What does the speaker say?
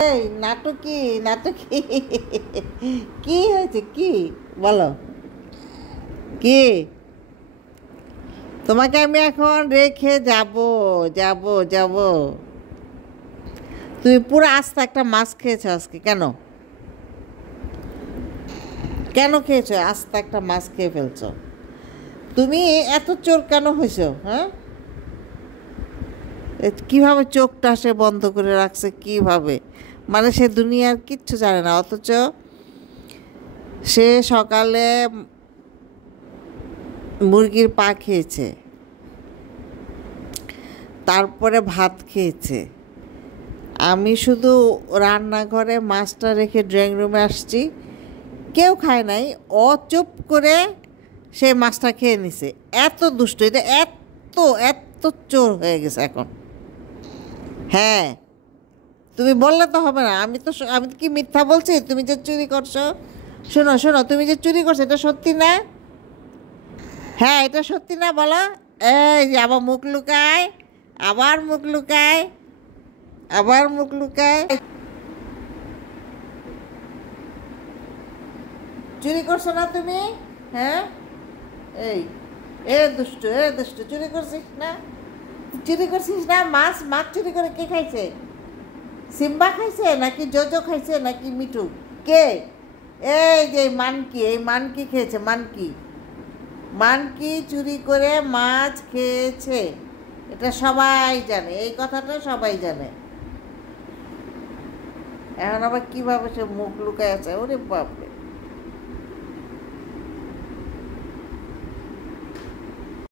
এই নাটকি নাটকি কি হয়েছে কি বলো কি? তোমাকে আমি এখন রেখে যাব যাব যাব। তুমি পুরো আস্তে একটা মাছ খেয়েছো আজকে, কেন কেন খেয়েছো? আস্তে একটা মাছ খেয়ে ফেলছো। তুমি এত চোর কেন হয়েছো? হ্যাঁ, কিভাবে চোখটা সে বন্ধ করে রাখছে কিভাবে? মানে সে দুনিয়ার কিচ্ছু জানে না, অথচ সে সকালে মুরগির পা খেয়েছে, তারপরে ভাত খেয়েছে। আমি শুধু রান্নাঘরে মাছটা রেখে ড্রয়িং রুমে আসছি, কেউ খায় নাই। ও চুপ করে সেই মাছটা খেয়ে নিছে। এত দুষ্ট, এটা এত এত চোর হয়ে গেছে এখন। হ্যাঁ, তুমি বললে তো হবে না। আমি কি মিথ্যা বলছি? তুমি যে চুরি করছো, শোনো শোনো, তুমি যে চুরি করছো এটা সত্যি না? হ্যাঁ, এটা সত্যি না বলো? এই যে আবার মুখ লুকায়, আবার মুখ লুকায়, আবার মুখ লুকায়। চুরি করছো না তুমি? হ্যাঁ, এই এ দুষ্টু, চুরি করছিস না? চুরি করছিস না? মাছ মাছ চুরি করে কে খাইছে? সিম্বা খাইছে নাকি জোজো খাইছে নাকি মিঠু? কে? এই যে মানকি, এই মানকি খেয়েছে। মানকি মানকি চুরি করে মাছ খেয়েছে, এটা সবাই জানে, এই কথাটা সবাই জানে। এখন আবার কিভাবে সে মুখ লুকায় আছে? ওরে বাপরে!